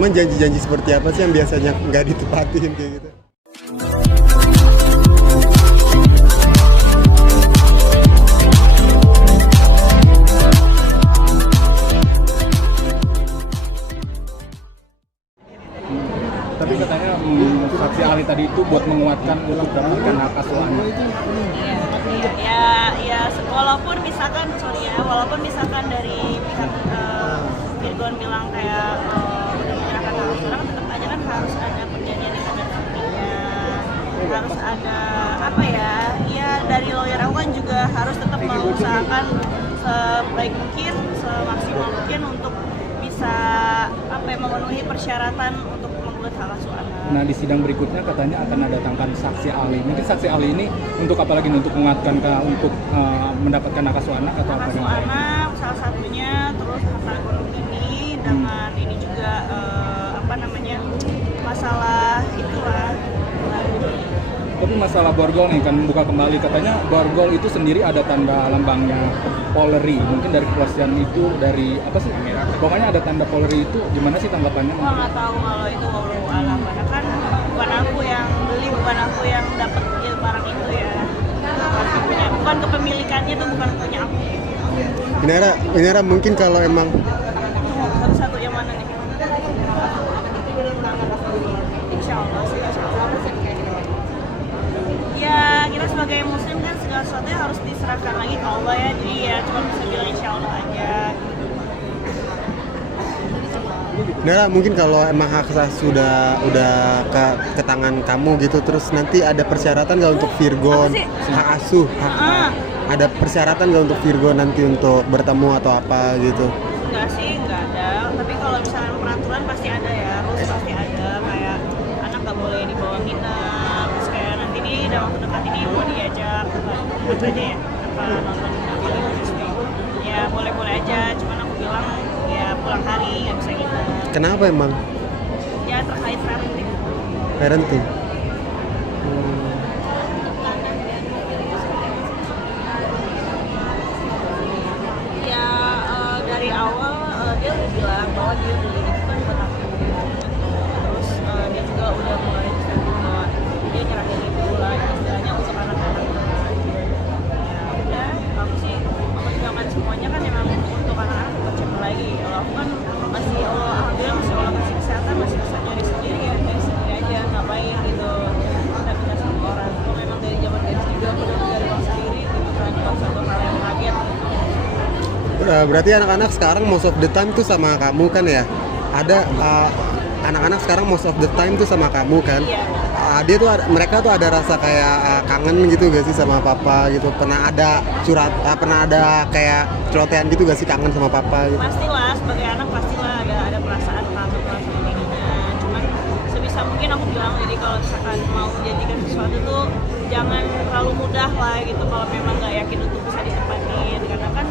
Emang janji-janji seperti apa sih yang biasanya nggak ditepatin kayak gitu? Tapi katanya saksi ahli tadi itu buat menguatkan untuk dapatkan hak asuh anak. Ya, walaupun misalkan dari pihak Virgon bilang kayak udah menyerahkan hak asuh anak, tetap aja kan harus ada perjanjian yang ada buktinya, harus ada ya dari lawyer aku kan juga harus tetap mengusahakan sebaik mungkin, semaksimal mungkin untuk bisa memenuhi persyaratan untuk membuat hak asuh anak. Nah, di sidang berikutnya katanya akan ada datangkan saksi ahli. Mungkin saksi ahli ini untuk apa lagi? Untuk menguatkan untuk mendapatkan hak asuh anak atau hak apa? asuh anak salah satunya, terus masalah ekonomi ini dengan ini juga masalah itulah. Tapi masalah borgol nih kan buka kembali, katanya borgol itu sendiri ada tanda lambangnya Polri. Mungkin dari kepolisian itu dari apa sih? Pokoknya ada tanda Polri itu, gimana sih tanggapannya? Gua nggak tahu kalau itu wallahu alam, karena kan bukan aku yang beli, bukan aku yang dapat barang itu ya. Bukan kepemilikannya itu bukan punya aku. Inara mungkin kalau emang Satu yang mana nih? Insya Allah sih. Ya kita sebagai muslim kan segala sesuatunya harus diserahkan lagi ke Allah ya, jadi ya cuma bisa bilang insya Allah aja. Inara mungkin kalau emang hak asuh udah ke tangan kamu gitu, terus nanti ada persyaratan nggak untuk Virgon hak asuh? Ada persyaratan nggak untuk Virgon nanti untuk bertemu atau apa gitu? Enggak sih, enggak ada. Tapi kalau misalnya peraturan pasti ada ya, rules pasti ada. Kayak anak nggak boleh dibawa nginep, terus kayak nanti nih dalam waktu dekat ini mau diajak apa aja ya, nonton film gitu. Ya boleh-boleh aja, cuman aku bilang ya pulang hari nggak bisa nginep. Kenapa emang? Ya terkait parenting. Parenting. Ya dari awal dia udah bilang bahwa dia beli itu kan buat aku. Terus dia juga udah mulai bahwa dia nyerahin ibu lah, istilahnya untuk anak-anak. Ya udah, aku sih memperjuangkan semuanya kan emang untuk anak-anak bukan siapa lagi. Kalau aku kan masih Allah, alhamdulillah masih Allah kasih kesehatan, masih bisa nyari sendiri ya, dari sendiri aja, ngapain gitu. Kita minta sama orang. Kalau memang dari zaman gadis juga aku udah dari uang sendiri gitu kan, kalau satu hal yang kaget. Berarti anak-anak sekarang most of the time tuh sama kamu kan ya? Ada anak-anak sekarang most of the time tuh sama kamu kan? Iya. Mereka tuh ada rasa kayak kangen gitu gak sih sama papa gitu? Pernah ada kayak celotehan gitu gak sih, kangen sama papa gitu? Pastilah, sebagai anak pastilah ada perasaan kangen, perasaan dirinya. Cuman sebisa mungkin aku bilang, jadi kalau misalkan mau menjadikan sesuatu tuh jangan terlalu mudah lah gitu kalau memang nggak yakin untuk bisa ditepatin. Karena kan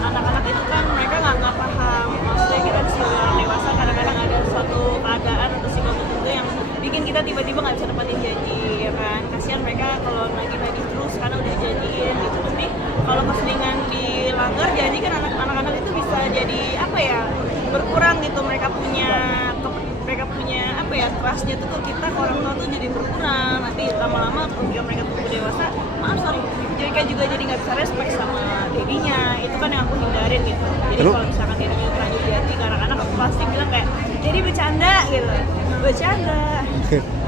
anak-anak itu kan mereka nggak paham. Maksudnya kita sebagai orang dewasa kadang-kadang ada suatu keadaan atau situasi tertentu yang bikin kita tiba-tiba nggak bisa tepatin janji, ya kan? Kasihan mereka kalau nagih-nagih terus karena udah janjiin gitu. Tapi kalau keseringan dilanggar janji kan anak-anak itu bisa jadi berkurang gitu, mereka punya trustnya tuh ke kita, ke orang tua tuh jadi berkurang. Nanti lama-lama ketika mereka tumbuh dewasa, mereka juga jadi nggak bisa respect sama dirinya. Itu kan yang aku hindarin gitu. Jadi kalau misalkan dirinya terlanjur jati ke anak-anak, aku pasti bilang kayak jadi bercanda gitu, bercanda.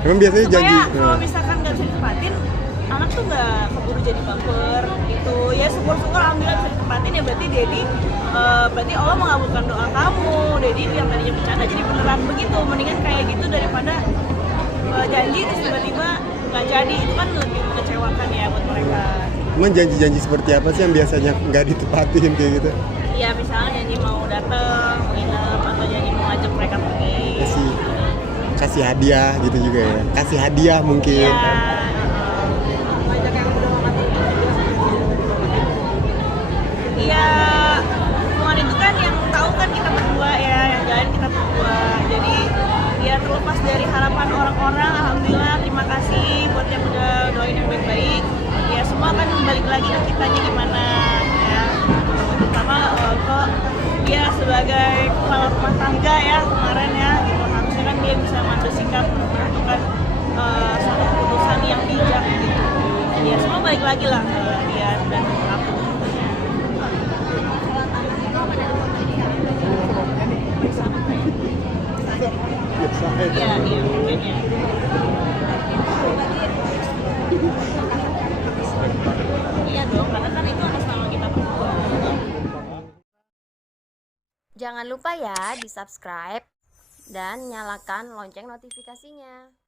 Emang biasanya Supaya janji. kalau misalkan nggak bisa ditepatin, anak tuh nggak keburu jadi baper gitu. Ya syukur-syukur alhamdulillah bisa ditepatin, ya berarti Allah mengabulkan doa kamu. Jadi yang tadinya bercanda jadi beneran begitu. Mendingan kayak gitu daripada janji terus tiba-tiba nggak jadi. Itu kan lebih mengecewakan ya buat mereka. Emang janji-janji seperti apa sih yang biasanya nggak ditepatin kayak gitu? Ya misalnya janji mau dateng, mau nginep, atau janji mau ngajak mereka pergi. Kasih hadiah gitu juga ya. Kasih hadiah mungkin. Ya, iya, hubungan itu kan yang tahu kan kita berdua ya, yang jalan kita berdua. Jadi ya terlepas dari harapan orang-orang, alhamdulillah terima kasih buat yang udah doain yang baik-baik. Ya semua kan balik lagi ke kitanya gimana ya. Terutama kok dia sebagai kepala rumah tangga ya kemarin ya, gitu harus dia bisa mengambil sikap menentukan suatu keputusan yang bijak gitu. Ya semua balik lagi lah ke dia dan pelaku. Iya, mungkin ya. Iya dong, karena kan itu atas nama kita berdua. Jangan lupa ya di subscribe dan nyalakan lonceng notifikasinya.